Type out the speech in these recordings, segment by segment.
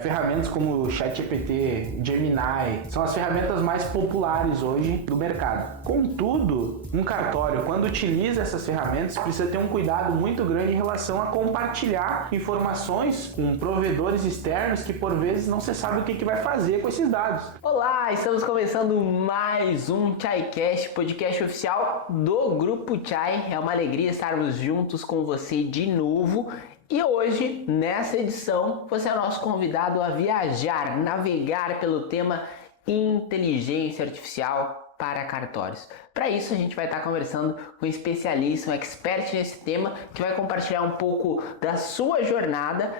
Ferramentas como o ChatGPT, Gemini, são as ferramentas mais populares hoje do mercado. Contudo, um cartório, quando utiliza essas ferramentas, precisa ter um cuidado muito grande em relação a compartilhar informações com provedores externos que por vezes não se sabe o que vai fazer com esses dados. Olá, estamos começando mais um ChaiCast, podcast oficial do Grupo Chai. É uma alegria estarmos juntos com você de novo. E hoje, nessa edição, você é o nosso convidado a viajar, navegar pelo tema inteligência artificial para cartórios. Para isso, a gente vai estar conversando com um especialista, um expert nesse tema, que vai compartilhar um pouco da sua jornada,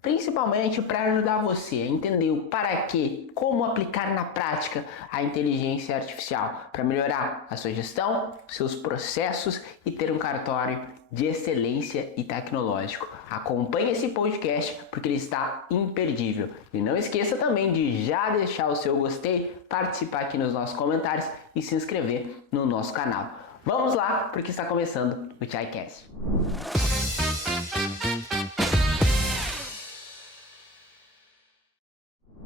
principalmente para ajudar você a entender o para quê, como aplicar na prática a inteligência artificial para melhorar a sua gestão, seus processos e ter um cartório de excelência e tecnológico. Acompanhe esse podcast porque ele está imperdível. E não esqueça também de já deixar o seu gostei, participar aqui nos nossos comentários e se inscrever no nosso canal. Vamos lá, porque está começando o ChaiCast.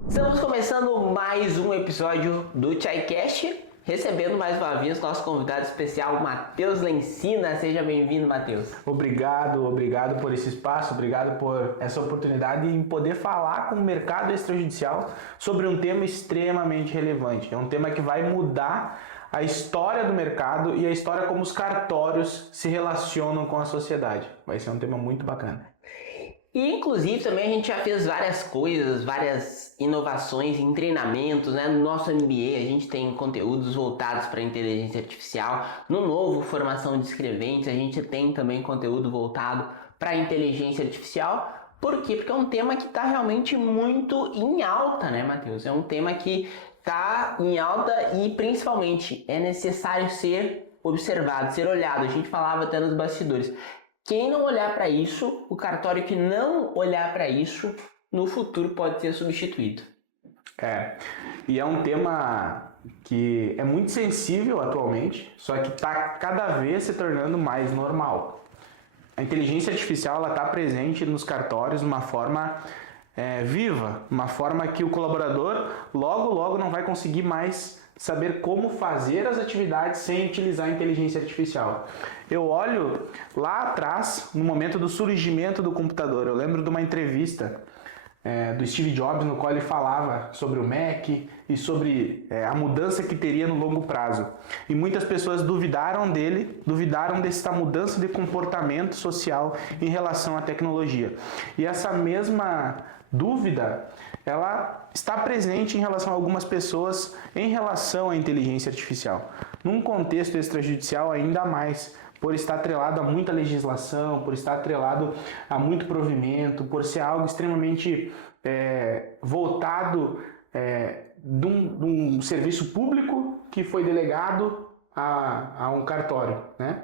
Estamos começando mais um episódio do ChaiCast, recebendo mais uma vez nosso convidado especial, Matheus Lencina. Seja bem-vindo, Matheus. Obrigado por esse espaço, obrigado por essa oportunidade em poder falar com o mercado extrajudicial sobre um tema extremamente relevante. É um tema que vai mudar a história do mercado e a história como os cartórios se relacionam com a sociedade. Vai ser um tema muito bacana. E inclusive também a gente já fez várias coisas, várias inovações em treinamentos, né? No nosso MBA a gente tem conteúdos voltados para inteligência artificial. No novo Formação de Escreventes a gente tem também conteúdo voltado para inteligência artificial. Por quê? Porque é um tema que está realmente muito em alta, né, Matheus? É um tema que está em alta e principalmente é necessário ser observado, ser olhado. A gente falava até nos bastidores. Quem não olhar para isso, o cartório que não olhar para isso, no futuro pode ser substituído. E é um tema que é muito sensível atualmente, só que está cada vez se tornando mais normal. A inteligência artificial está presente nos cartórios de uma forma viva, uma forma que o colaborador logo não vai conseguir mais saber como fazer as atividades sem utilizar a inteligência artificial. Eu olho lá atrás, no momento do surgimento do computador, eu lembro de uma entrevista do Steve Jobs, no qual ele falava sobre o Mac e sobre a mudança que teria no longo prazo. E muitas pessoas duvidaram dessa mudança de comportamento social em relação à tecnologia. E essa mesma dúvida, ela está presente em relação a algumas pessoas em relação à inteligência artificial. Num contexto extrajudicial ainda mais, por estar atrelado a muita legislação, por estar atrelado a muito provimento, por ser algo extremamente voltado de um serviço público que foi delegado a um cartório, né?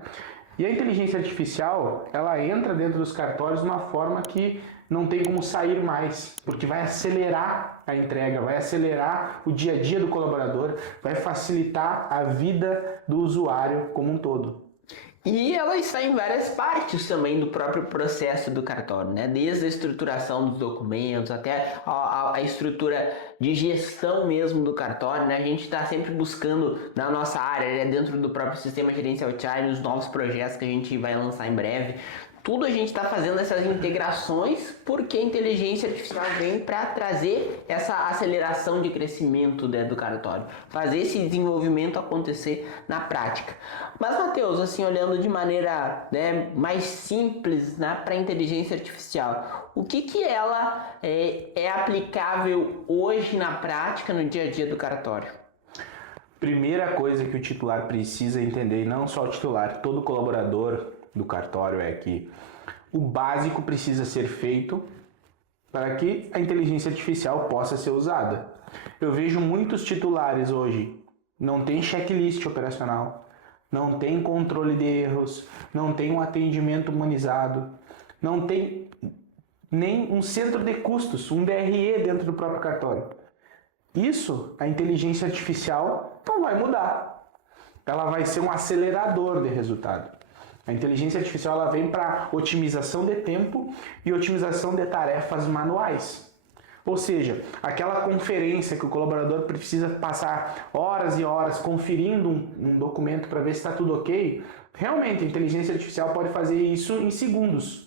E a inteligência artificial, ela entra dentro dos cartórios de uma forma que não tem como sair mais, porque vai acelerar a entrega, vai acelerar o dia a dia do colaborador, vai facilitar a vida do usuário como um todo. E ela está em várias partes também do próprio processo do cartório, né? Desde a estruturação dos documentos até a estrutura de gestão mesmo do cartório, né? A gente está sempre buscando na nossa área, né? Dentro do próprio sistema gerencial Chai, nos novos projetos que a gente vai lançar em breve. Tudo a gente está fazendo essas integrações porque a inteligência artificial vem para trazer essa aceleração de crescimento, né, do cartório, fazer esse desenvolvimento acontecer na prática. Mas, Matheus, assim, olhando de maneira, né, mais simples, né, para a inteligência artificial, o que ela é aplicável hoje na prática, no dia a dia do cartório? Primeira coisa que o titular precisa entender, e não só o titular, todo colaborador do cartório, é que o básico precisa ser feito para que a inteligência artificial possa ser usada. Eu vejo muitos titulares hoje, não tem checklist operacional, não tem controle de erros, não tem um atendimento humanizado, não tem nem um centro de custos, um DRE dentro do próprio cartório. Isso, a inteligência artificial não vai mudar. Ela vai ser um acelerador de resultado. A inteligência artificial ela vem para otimização de tempo e otimização de tarefas manuais. Ou seja, aquela conferência que o colaborador precisa passar horas e horas conferindo um documento para ver se está tudo ok, realmente a inteligência artificial pode fazer isso em segundos.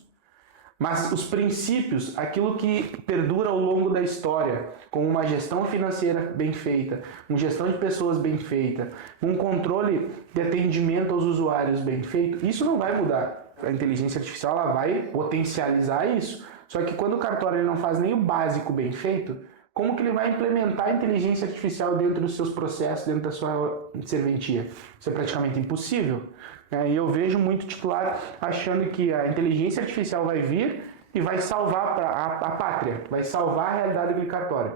Mas os princípios, aquilo que perdura ao longo da história, como uma gestão financeira bem feita, uma gestão de pessoas bem feita, um controle de atendimento aos usuários bem feito, isso não vai mudar. A inteligência artificial ela vai potencializar isso. Só que quando o cartório ele não faz nem o básico bem feito, como que ele vai implementar a inteligência artificial dentro dos seus processos, dentro da sua serventia? Isso é praticamente impossível. E eu vejo muito titular achando que a inteligência artificial vai vir e vai salvar a pátria, vai salvar a realidade do cartório.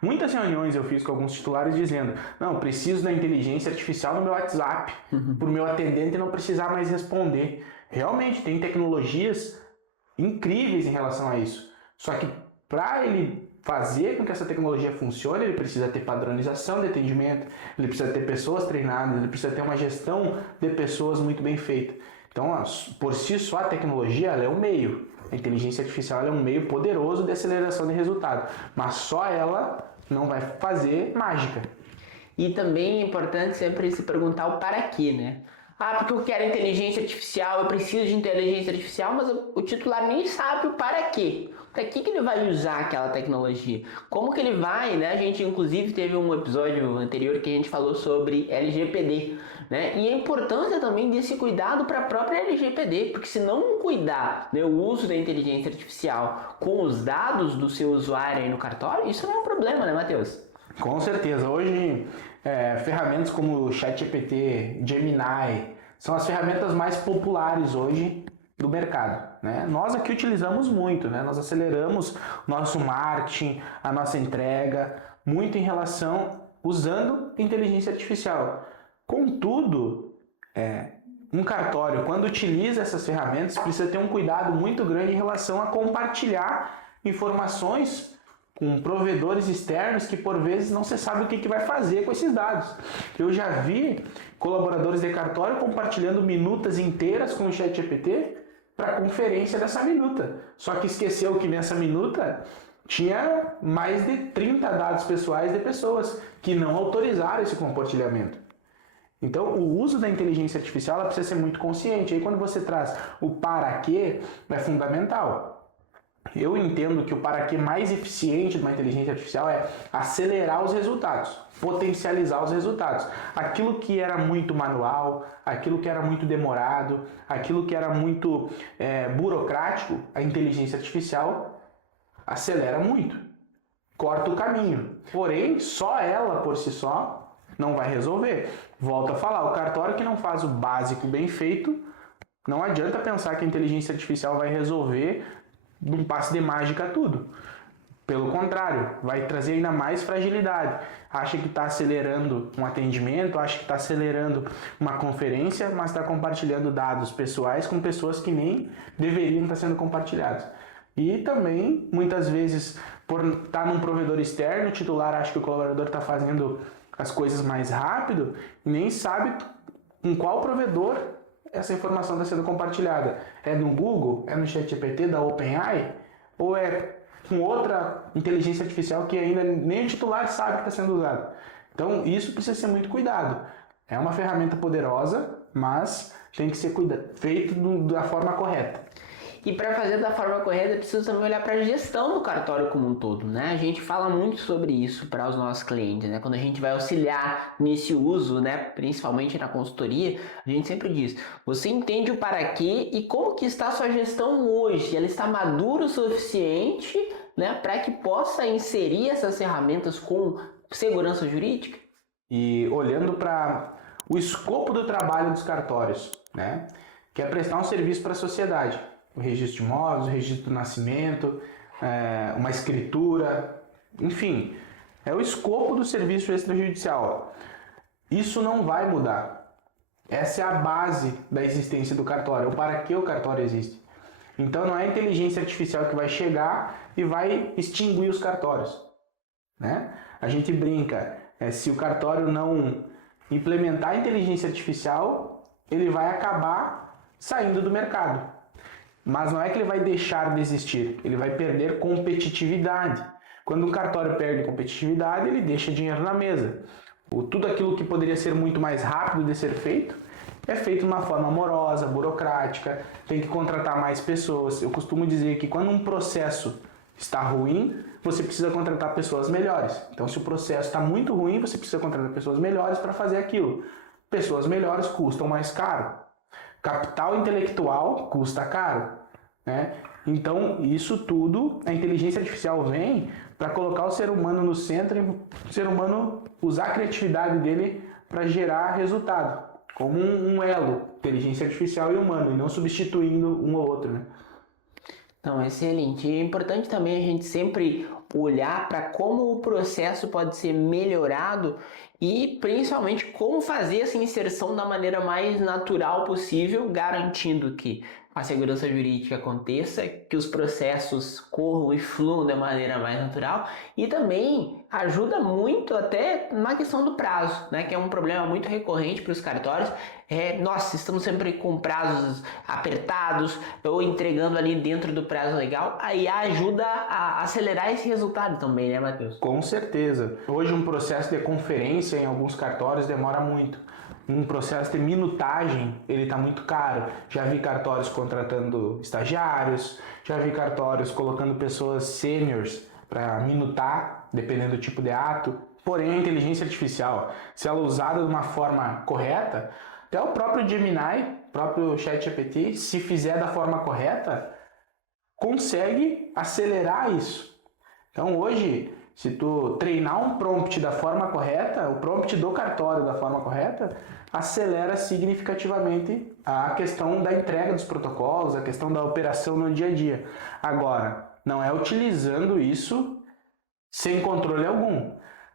Muitas reuniões eu fiz com alguns titulares dizendo, não, preciso da inteligência artificial no meu WhatsApp, para o meu atendente não precisar mais responder. Realmente, tem tecnologias incríveis em relação a isso. Só que para ele fazer com que essa tecnologia funcione, ele precisa ter padronização de atendimento, ele precisa ter pessoas treinadas, ele precisa ter uma gestão de pessoas muito bem feita. Então, por si só, a tecnologia ela é um meio. A inteligência artificial ela é um meio poderoso de aceleração de resultado, mas só ela não vai fazer mágica. E também é importante sempre se perguntar o para quê, né? Ah, porque eu quero inteligência artificial, eu preciso de inteligência artificial, mas o titular nem sabe o para quê. Para que ele vai usar aquela tecnologia? Como que ele vai, né? A gente inclusive teve um episódio anterior que a gente falou sobre LGPD, né? E a importância também desse cuidado para a própria LGPD, porque se não cuidar, né, o uso da inteligência artificial com os dados do seu usuário aí no cartório, isso não é um problema, né, Matheus? Com certeza. Hoje, ferramentas como o ChatGPT, Gemini, são as ferramentas mais populares hoje do mercado, né? Nós aqui utilizamos muito, né? Nós aceleramos o nosso marketing, a nossa entrega, muito em relação usando inteligência artificial. Contudo, um cartório, quando utiliza essas ferramentas, precisa ter um cuidado muito grande em relação a compartilhar informações com provedores externos que por vezes não se sabe o que vai fazer com esses dados. Eu já vi colaboradores de cartório compartilhando minutas inteiras com o ChatGPT para conferência dessa minuta. Só que esqueceu que nessa minuta tinha mais de 30 dados pessoais de pessoas que não autorizaram esse compartilhamento. Então, o uso da inteligência artificial ela precisa ser muito consciente. Aí, quando você traz o para quê, é fundamental. Eu entendo que o para quê mais eficiente de uma inteligência artificial é acelerar os resultados, potencializar os resultados. Aquilo que era muito manual, aquilo que era muito demorado, aquilo que era muito burocrático, a inteligência artificial acelera muito, corta o caminho. Porém, só ela por si só não vai resolver. Volto a falar, o cartório que não faz o básico bem feito, não adianta pensar que a inteligência artificial vai resolver num passe de mágica tudo. Pelo contrário, vai trazer ainda mais fragilidade. Acha que está acelerando um atendimento, acha que está acelerando uma conferência, mas está compartilhando dados pessoais com pessoas que nem deveriam estar sendo compartilhados. E também, muitas vezes, por estar num provedor externo, o titular acha que o colaborador está fazendo as coisas mais rápido e nem sabe com qual provedor essa informação está sendo compartilhada. É no Google? É no ChatGPT da OpenAI? Ou é com outra inteligência artificial que ainda nem o titular sabe que está sendo usado? Então, isso precisa ser muito cuidado. É uma ferramenta poderosa, mas tem que ser feito da forma correta. E para fazer da forma correta, é preciso também olhar para a gestão do cartório como um todo, né? A gente fala muito sobre isso para os nossos clientes, né? Quando a gente vai auxiliar nesse uso, né? Principalmente na consultoria, a gente sempre diz, você entende o para quê e como que está a sua gestão hoje? Ela está madura o suficiente, né? Para que possa inserir essas ferramentas com segurança jurídica? E olhando para o escopo do trabalho dos cartórios, né? Que é prestar um serviço para a sociedade. O registro de imóveis, o registro do nascimento, uma escritura, enfim, é o escopo do serviço extrajudicial. Isso não vai mudar. Essa é a base da existência do cartório, o para que o cartório existe. Então não é a inteligência artificial que vai chegar e vai extinguir os cartórios, né? A gente brinca, se o cartório não implementar a inteligência artificial, ele vai acabar saindo do mercado. mas não é que ele vai deixar de existir, ele vai perder competitividade. Quando um cartório perde competitividade, ele deixa dinheiro na mesa. Tudo aquilo que poderia ser muito mais rápido de ser feito, é feito de uma forma morosa, burocrática, tem que contratar mais pessoas. Eu costumo dizer que quando um processo está ruim, você precisa contratar pessoas melhores. Então, se o processo está muito ruim, você precisa contratar pessoas melhores para fazer aquilo. Pessoas melhores custam mais caro. Capital intelectual custa caro, né? Então, isso tudo, a inteligência artificial vem para colocar o ser humano no centro e o ser humano usar a criatividade dele para gerar resultado, como um elo, inteligência artificial e humano, e não substituindo um ou outro, né? Então, excelente. E é importante também a gente sempre olhar para como o processo pode ser melhorado e principalmente como fazer essa inserção da maneira mais natural possível, garantindo que a segurança jurídica aconteça, que os processos corram e fluam da maneira mais natural e também ajuda muito até na questão do prazo, né, que é um problema muito recorrente para os cartórios. Nós estamos sempre com prazos apertados ou entregando ali dentro do prazo legal, aí ajuda a acelerar esse resultado também, né, Matheus? Com certeza. Hoje um processo de conferência em alguns cartórios demora muito. Um processo de minutagem, ele está muito caro. Já vi cartórios contratando estagiários, já vi cartórios colocando pessoas sêniores para minutar, dependendo do tipo de ato. Porém, a inteligência artificial, se ela é usada de uma forma correta, até o próprio Gemini, o próprio ChatGPT, se fizer da forma correta, consegue acelerar isso. Então, hoje, se tu treinar um prompt da forma correta, o prompt do cartório da forma correta, acelera significativamente a questão da entrega dos protocolos, a questão da operação no dia a dia. Agora, não é utilizando isso sem controle algum,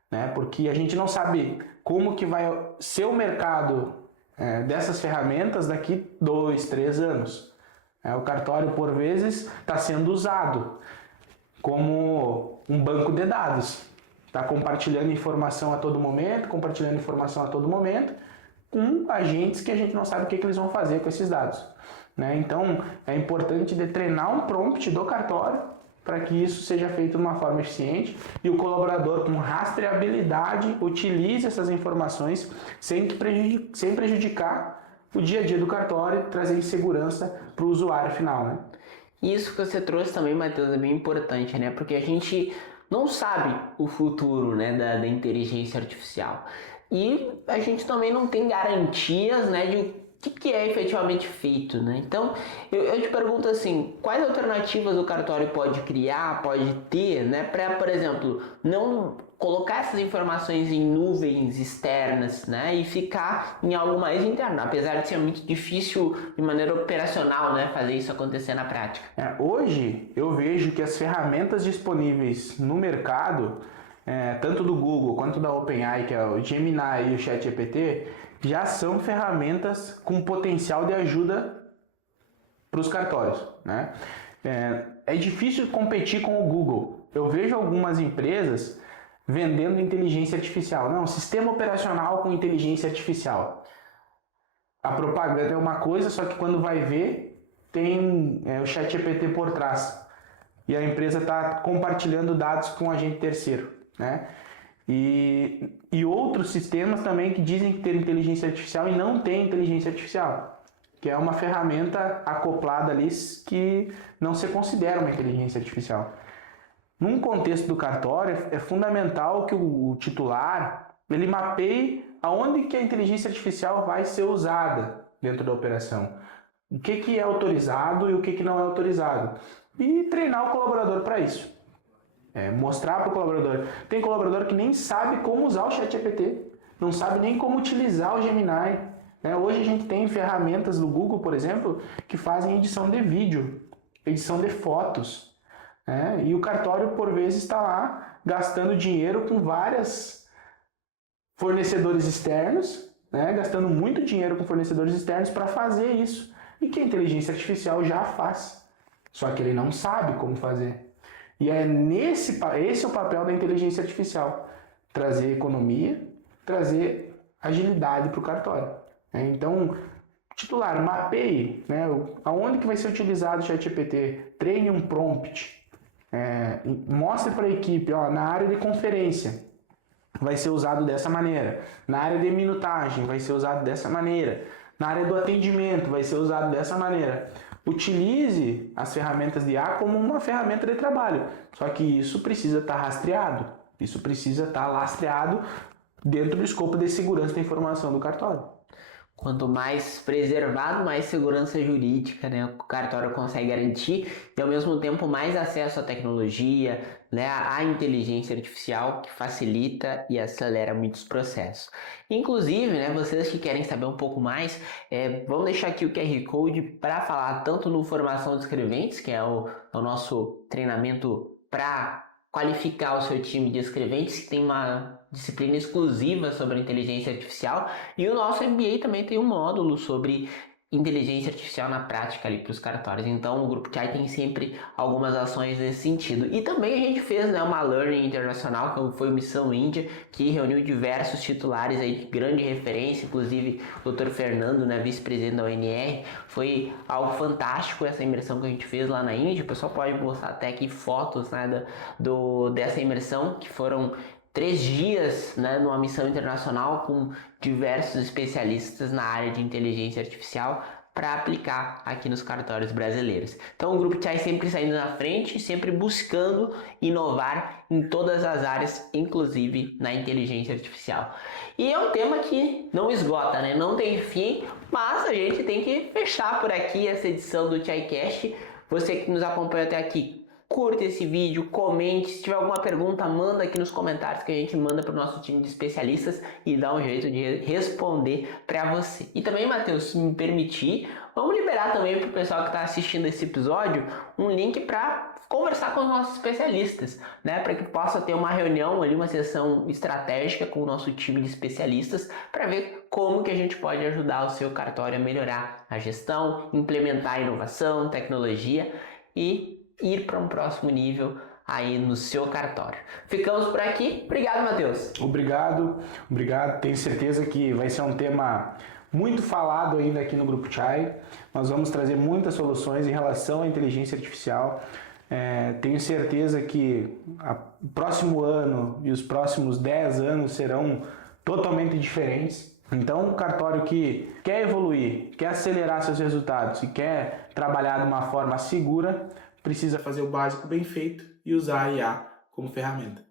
né? Porque a gente não sabe como que vai ser o mercado dessas ferramentas daqui 2, 3 anos. O cartório, por vezes, está sendo usado como um banco de dados. Está compartilhando informação a todo momento, com agentes que a gente não sabe o que eles vão fazer com esses dados, né? Então, é importante de treinar um prompt do cartório para que isso seja feito de uma forma eficiente e o colaborador com rastreabilidade utilize essas informações sem prejudicar o dia a dia do cartório e trazer insegurança para o usuário final, né? Isso que você trouxe também, Matheus, é bem importante, né? Porque a gente não sabe o futuro, né, da inteligência artificial. E a gente também não tem garantias, né, de o que é efetivamente feito, né? Então, eu te pergunto assim, quais alternativas o cartório pode criar, pode ter, né, para, por exemplo, não colocar essas informações em nuvens externas, né, e ficar em algo mais interno, apesar de ser muito difícil de maneira operacional, né, fazer isso acontecer na prática. Hoje, eu vejo que as ferramentas disponíveis no mercado, tanto do Google quanto da OpenAI, que é o Gemini e o ChatGPT, já são ferramentas com potencial de ajuda para os cartórios, né? É difícil competir com o Google. Eu vejo algumas empresas vendendo inteligência artificial. Não, sistema operacional com inteligência artificial. A propaganda é uma coisa, só que quando vai ver, tem o ChatGPT por trás. E a empresa está compartilhando dados com um agente terceiro, né? E outros sistemas também que dizem ter inteligência artificial e não tem inteligência artificial, que é uma ferramenta acoplada ali que não se considera uma inteligência artificial. Num contexto do cartório, é fundamental que o titular ele mapeie aonde que a inteligência artificial vai ser usada dentro da operação. O que é autorizado e o que não é autorizado. E treinar o colaborador para isso. Mostrar para o colaborador. Tem colaborador que nem sabe como usar o ChatGPT, não sabe nem como utilizar o Gemini. Hoje a gente tem ferramentas do Google, por exemplo, que fazem edição de vídeo, edição de fotos. E o cartório, por vezes, está lá gastando dinheiro com vários fornecedores externos, gastando muito dinheiro com fornecedores externos para fazer isso. E que a inteligência artificial já faz, só que ele não sabe como fazer. E esse é o papel da inteligência artificial, trazer economia, trazer agilidade para o cartório. Então, Titular, mapeie, né? Aonde que vai ser utilizado o ChatGPT, treine um prompt, mostre para a equipe, na área de conferência vai ser usado dessa maneira, na área de minutagem vai ser usado dessa maneira, na área do atendimento vai ser usado dessa maneira. Utilize as ferramentas de IA como uma ferramenta de trabalho, só que isso precisa estar rastreado, isso precisa estar lastreado dentro do escopo de segurança da informação do cartório. Quanto mais preservado, mais segurança jurídica, né, o cartório consegue garantir e ao mesmo tempo mais acesso à tecnologia, né, à inteligência artificial que facilita e acelera muitos processos. Inclusive, né, vocês que querem saber um pouco mais, vamos deixar aqui o QR Code para falar tanto no Formação de Escreventes, que é o nosso treinamento para qualificar o seu time de escreventes, que tem uma disciplina exclusiva sobre inteligência artificial, e o nosso MBA também tem um módulo sobre inteligência artificial na prática ali para os cartórios. Então o Grupo Chai tem sempre algumas ações nesse sentido. E também a gente fez, né, uma Learning Internacional, que foi o Missão Índia, que reuniu diversos titulares aí de grande referência, inclusive o Dr. Fernando, né, vice-presidente da ONR. Foi algo fantástico essa imersão que a gente fez lá na Índia. O pessoal pode mostrar até aqui fotos, né, dessa imersão, que foram 3 dias, né, numa missão internacional com diversos especialistas na área de inteligência artificial para aplicar aqui nos cartórios brasileiros. Então o Grupo Chai sempre saindo na frente, sempre buscando inovar em todas as áreas, inclusive na inteligência artificial. E é um tema que não esgota, né? Não tem fim, mas a gente tem que fechar por aqui essa edição do ChaiCast. Você que nos acompanha até aqui, curta esse vídeo, comente, se tiver alguma pergunta, manda aqui nos comentários que a gente manda para o nosso time de especialistas e dá um jeito de responder para você. E também, Matheus, se me permitir, vamos liberar também para o pessoal que está assistindo esse episódio um link para conversar com os nossos especialistas, né? Para que possa ter uma reunião ali, uma sessão estratégica com o nosso time de especialistas para ver como que a gente pode ajudar o seu cartório a melhorar a gestão, implementar a inovação, tecnologia e ir para um próximo nível aí no seu cartório. Ficamos por aqui. Obrigado, Matheus. Obrigado. Tenho certeza que vai ser um tema muito falado ainda aqui no Grupo Chai. Nós vamos trazer muitas soluções em relação à inteligência artificial. Tenho certeza que o próximo ano e os próximos 10 anos serão totalmente diferentes. Então, um cartório que quer evoluir, quer acelerar seus resultados e quer trabalhar de uma forma segura, precisa fazer o básico bem feito e usar a IA como ferramenta.